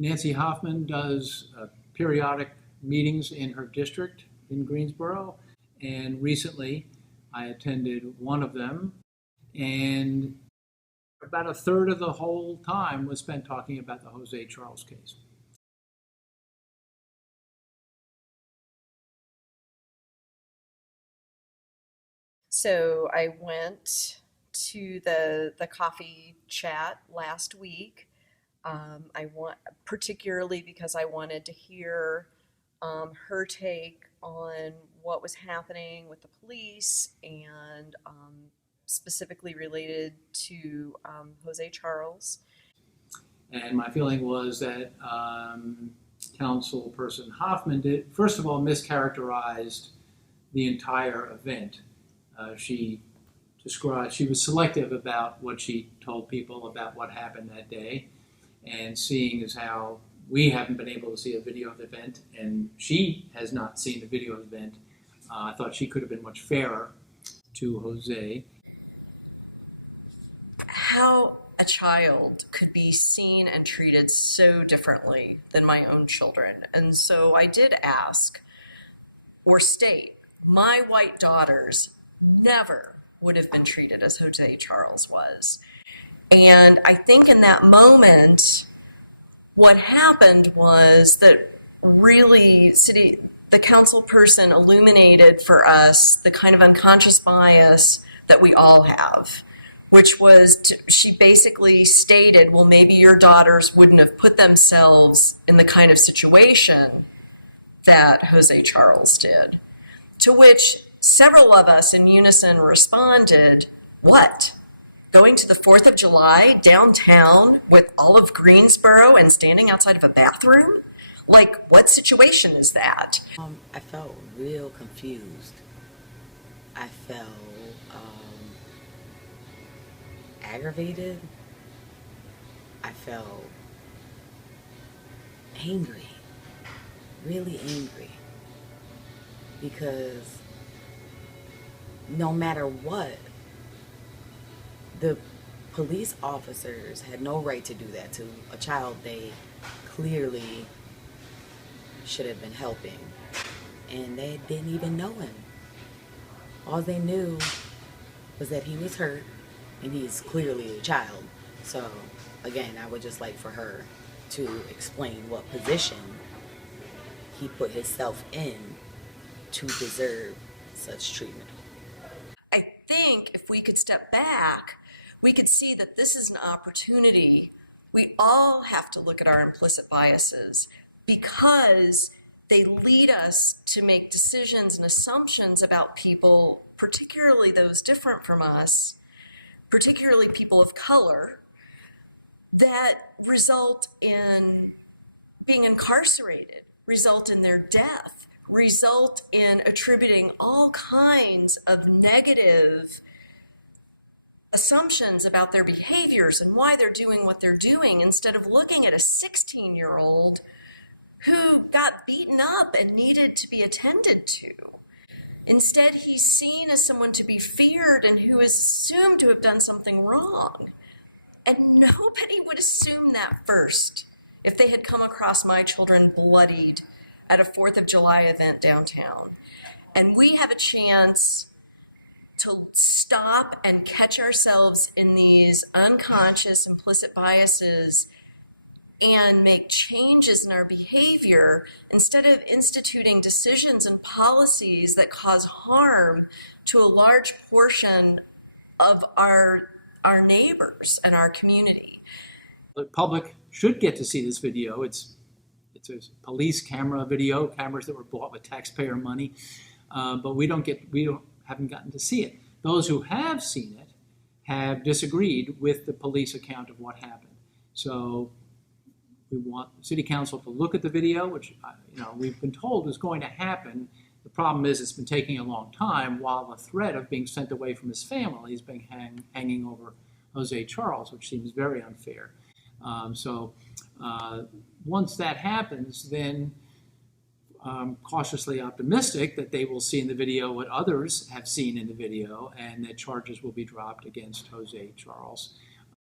Nancy Hoffman does periodic meetings in her district in Greensboro, and recently I attended one of them, and about a third of the whole time was spent talking about the Jose Charles case. So I went to the coffee chat last week. Particularly because I wanted to hear her take on what was happening with the police and specifically related to Jose Charles. And my feeling was that Councilperson Hoffman did, first of all, mischaracterized the entire event. She was selective about what she told people about what happened that day. And seeing as how we haven't been able to see a video of the event, and she has not seen the video of the event, I thought she could have been much fairer to Jose. How a child could be seen and treated so differently than my own children. And so I did ask or state, my white daughters never would have been treated as Jose Charles was. And I think in that moment, what happened was that really the council person illuminated for us the kind of unconscious bias that we all have, which was she basically stated, well, maybe your daughters wouldn't have put themselves in the kind of situation that Jose Charles did. To which several of us in unison responded, what? Going to the 4th of July downtown with all of Greensboro and standing outside of a bathroom? Like, what situation is that? I felt real confused. I felt aggravated. I felt angry, really angry, because no matter what, the police officers had no right to do that to a child they clearly should have been helping. And they didn't even know him. All they knew was that he was hurt and he's clearly a child. So again, I would just like for her to explain what position he put himself in to deserve such treatment. I think if we could step back, we could see that this is an opportunity. We all have to look at our implicit biases because they lead us to make decisions and assumptions about people, particularly those different from us, particularly people of color, that result in being incarcerated, result in their death, result in attributing all kinds of negative assumptions about their behaviors and why they're doing what they're doing, instead of looking at a 16-year-old who got beaten up and needed to be attended to. Instead, he's seen as someone to be feared and who is assumed to have done something wrong. And nobody would assume that first if they had come across my children bloodied at a 4th of July event downtown. And we have a chance to stop and catch ourselves in these unconscious implicit biases and make changes in our behavior instead of instituting decisions and policies that cause harm to a large portion of our neighbors and our community. The public should get to see this video. It's a police camera video, cameras that were bought with taxpayer money, but we haven't gotten to see it. Those who have seen it have disagreed with the police account of what happened. So we want the city council to look at the video, which we've been told is going to happen. The problem is it's been taking a long time while the threat of being sent away from his family is being hanging over Jose Charles, which seems very unfair. Once that happens, then I'm cautiously optimistic that they will see in the video what others have seen in the video and that charges will be dropped against Jose Charles.